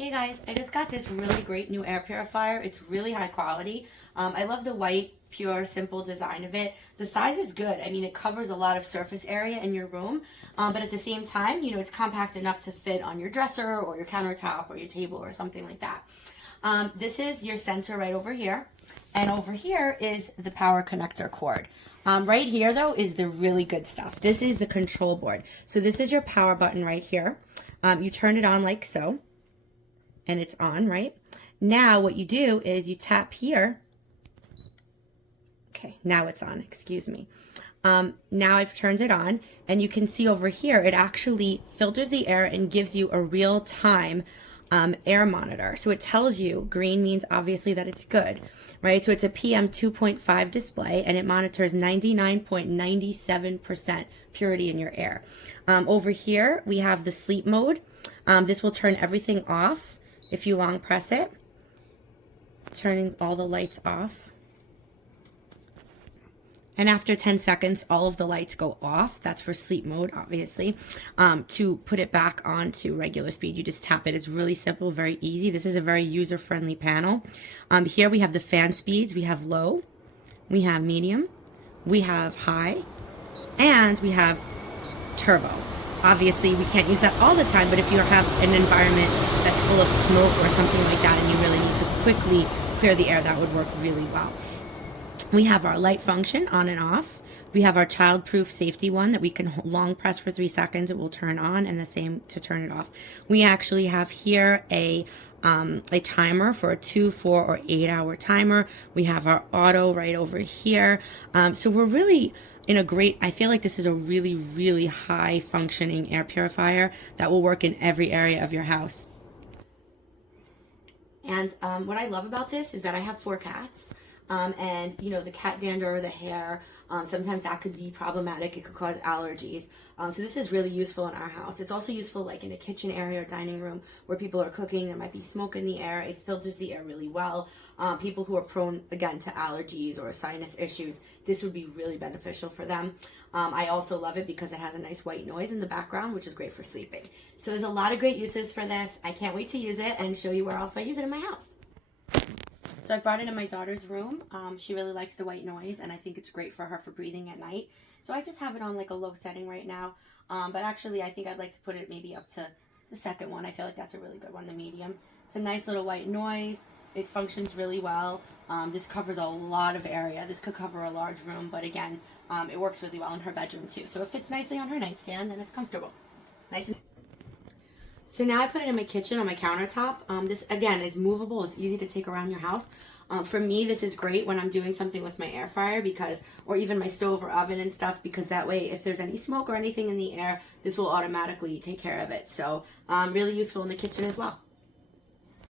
Hey guys, I just got this really great new air purifier. It's really high quality. I love the white, pure, simple design of it. The size is good. I mean, it covers a lot of surface area in your room, but at the same time, it's compact enough to fit on your dresser or your countertop or your table or something like that. This is your sensor right over here. And over here is the power connector cord. Right here, though, is the really good stuff. This is the control board. So this is your power button right here. You turn it on like so, and it's on, right? Now what you do is you tap here. Okay, now it's on, excuse me. Now I've turned it on, and you can see over here, it actually filters the air and gives you a real-time air monitor. So it tells you, green means obviously that it's good, right? So it's a PM 2.5 display, and it monitors 99.97% purity in your air. Over here, we have the sleep mode. This will turn everything off if you long press it, turning all the lights off. And after 10 seconds, all of the lights go off. That's for sleep mode, obviously. To put it back on to regular speed, you just tap it. It's really simple, very easy. This is a very user-friendly panel. Here we have the fan speeds. We have low, we have medium, we have high, and we have turbo. Obviously, we can't use that all the time, but if you have an environment that's full of smoke or something like that and you really need to quickly clear the air, that would work really well. We have our light function on and off. We have our child-proof safety one that we can long press for 3 seconds. It will turn on, and the same to turn it off. We actually have here a timer for a 2, 4, or 8-hour timer. We have our auto right over here. So we're really in a great, I feel like this is a really, really high functioning air purifier that will work in every area of your house. And what I love about this is that I have 4 cats. And the cat dander or the hair, sometimes that could be problematic. It could cause allergies. So this is really useful in our house. It's also useful like in a kitchen area or dining room where people are cooking. There might be smoke in the air. It filters the air really well. People who are prone, again, to allergies or sinus issues, this would be really beneficial for them. I also love it because it has a nice white noise in the background, which is great for sleeping. So there's a lot of great uses for this. I can't wait to use it and show you where else I use it in my house. So I've brought it in my daughter's room. She really likes the white noise, and I think it's great for her for breathing at night. So I just have it on like a low setting right now. But actually, I think I'd like to put it maybe up to the second one. I feel like that's a really good one, the medium. It's a nice little white noise. It functions really well. This covers a lot of area. This could cover a large room, but again, it works really well in her bedroom too. So it fits nicely on her nightstand, and it's comfortable. Nice and So now I put it in my kitchen on my countertop. This, again, is movable. It's easy to take around your house. For me, this is great when I'm doing something with my air fryer or even my stove or oven and stuff, because that way if there's any smoke or anything in the air, this will automatically take care of it. So really useful in the kitchen as well.